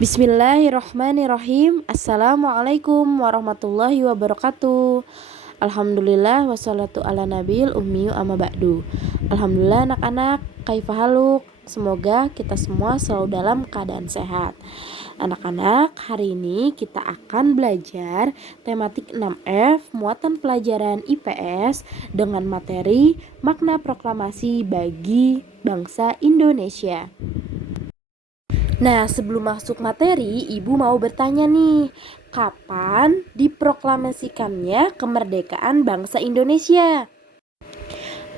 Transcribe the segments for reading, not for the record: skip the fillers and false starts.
Bismillahirrahmanirrahim. Assalamualaikum warahmatullahi wabarakatuh. Alhamdulillah wassalatu ala nabil ummiyu amma ba'du. Alhamdulillah anak-anak, kaifahaluk? Semoga kita semua selalu dalam keadaan sehat. Anak-anak, hari ini kita akan belajar tematik 6F muatan pelajaran IPS dengan materi makna proklamasi bagi bangsa Indonesia. Nah, sebelum masuk materi, Ibu mau bertanya nih, kapan diproklamasikannya kemerdekaan bangsa Indonesia?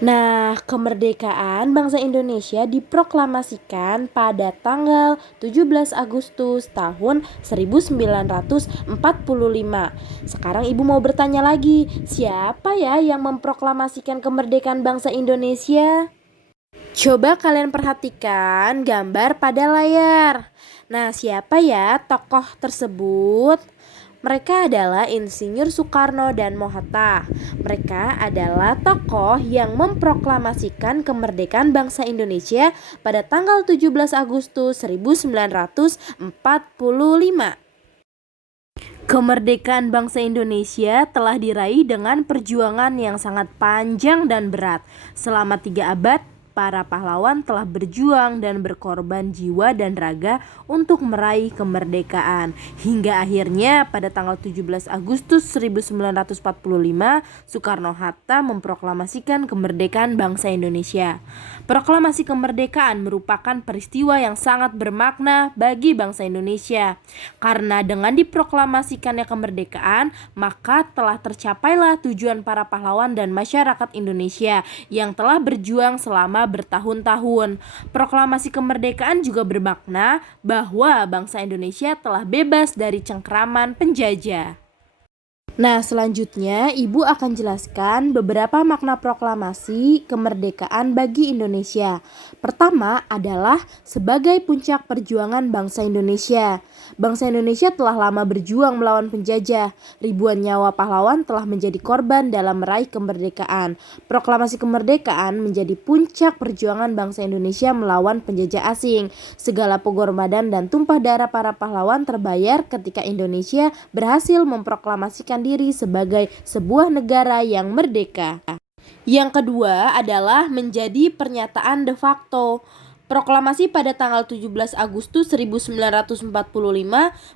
Nah, kemerdekaan bangsa Indonesia diproklamasikan pada tanggal 17 Agustus tahun 1945. Sekarang Ibu mau bertanya lagi, siapa ya yang memproklamasikan kemerdekaan bangsa Indonesia? Coba kalian perhatikan gambar pada layar. Nah, siapa ya tokoh tersebut? Mereka adalah Insinyur Soekarno dan Mohatta. Mereka adalah tokoh yang memproklamasikan kemerdekaan bangsa Indonesia pada tanggal 17 Agustus 1945. Kemerdekaan bangsa Indonesia telah diraih dengan perjuangan yang sangat panjang dan berat. Selama 3 abad, para pahlawan telah berjuang dan berkorban jiwa dan raga untuk meraih kemerdekaan. Hingga akhirnya pada tanggal 17 Agustus 1945, Soekarno-Hatta memproklamasikan kemerdekaan bangsa Indonesia. Proklamasi kemerdekaan merupakan peristiwa yang sangat bermakna bagi bangsa Indonesia. Karena dengan diproklamasikannya kemerdekaan, maka telah tercapailah tujuan para pahlawan dan masyarakat Indonesia yang telah berjuang selama bertahun-tahun. Proklamasi kemerdekaan juga bermakna bahwa bangsa Indonesia telah bebas dari cengkraman penjajah. Nah, selanjutnya Ibu akan jelaskan beberapa makna proklamasi kemerdekaan bagi Indonesia. Pertama adalah sebagai puncak perjuangan bangsa Indonesia. Bangsa Indonesia telah lama berjuang melawan penjajah. Ribuan nyawa pahlawan telah menjadi korban dalam meraih kemerdekaan. Proklamasi kemerdekaan menjadi puncak perjuangan bangsa Indonesia melawan penjajah asing. Segala pengorbanan dan tumpah darah para pahlawan terbayar ketika Indonesia berhasil memproklamasikan diri sebagai sebuah negara yang merdeka. Yang kedua adalah menjadi pernyataan de facto. Proklamasi pada tanggal 17 Agustus 1945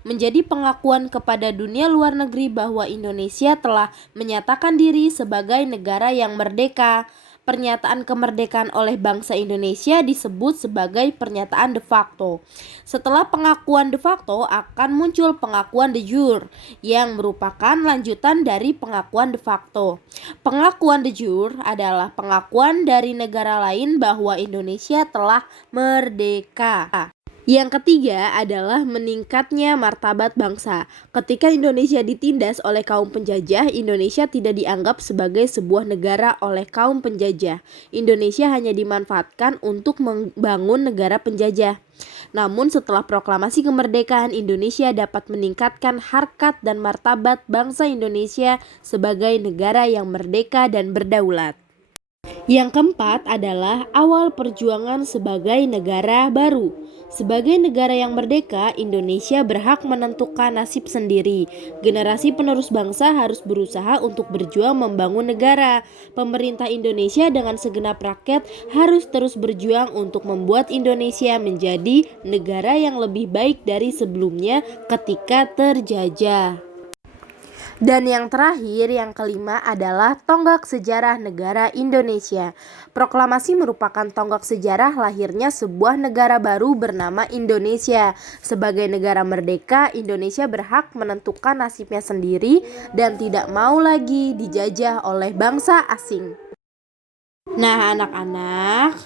menjadi pengakuan kepada dunia luar negeri bahwa Indonesia telah menyatakan diri sebagai negara yang merdeka. Pernyataan kemerdekaan oleh bangsa Indonesia disebut sebagai pernyataan de facto. Setelah pengakuan de facto akan muncul pengakuan de jure yang merupakan lanjutan dari pengakuan de facto. Pengakuan de jure adalah pengakuan dari negara lain bahwa Indonesia telah merdeka. Yang ketiga adalah meningkatnya martabat bangsa. Ketika Indonesia ditindas oleh kaum penjajah, Indonesia tidak dianggap sebagai sebuah negara oleh kaum penjajah. Indonesia hanya dimanfaatkan untuk membangun negara penjajah. Namun setelah proklamasi kemerdekaan, Indonesia dapat meningkatkan harkat dan martabat bangsa Indonesia sebagai negara yang merdeka dan berdaulat. Yang keempat adalah awal perjuangan sebagai negara baru. Sebagai negara yang merdeka, Indonesia berhak menentukan nasib sendiri. Generasi penerus bangsa harus berusaha untuk berjuang membangun negara. Pemerintah Indonesia dengan segenap rakyat harus terus berjuang untuk membuat Indonesia menjadi negara yang lebih baik dari sebelumnya ketika terjajah. Dan yang terakhir, yang kelima adalah tonggak sejarah negara Indonesia. Proklamasi merupakan tonggak sejarah lahirnya sebuah negara baru bernama Indonesia. Sebagai negara merdeka, Indonesia berhak menentukan nasibnya sendiri dan tidak mau lagi dijajah oleh bangsa asing. Nah, anak-anak,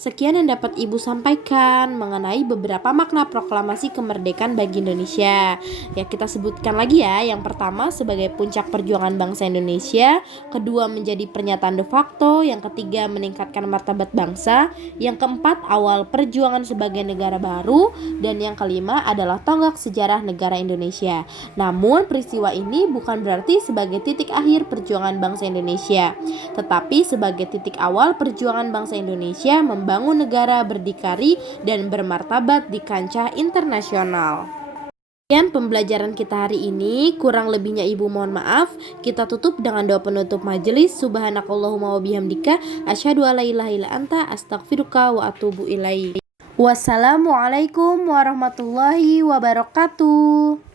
sekian yang dapat Ibu sampaikan mengenai beberapa makna proklamasi kemerdekaan bagi Indonesia. Ya, kita sebutkan lagi ya. Yang pertama sebagai puncak perjuangan bangsa Indonesia, kedua menjadi pernyataan de facto, yang ketiga meningkatkan martabat bangsa, yang keempat awal perjuangan sebagai negara baru, dan yang kelima adalah tonggak sejarah negara Indonesia. Namun peristiwa ini bukan berarti sebagai titik akhir perjuangan bangsa Indonesia, tetapi sebagai titik awal perjuangan bangsa Indonesia membangun membangun negara berdikari dan bermartabat di kancah internasional. Sekian pembelajaran kita hari ini, kurang lebihnya ibu mohon maaf. Kita tutup dengan doa penutup majelis. Subhanakallahumma wa bihamdika asyhadu alla ilaha illa anta astaghfiruka wa atubu ilaik. Wassalamualaikum warahmatullahi wabarakatuh.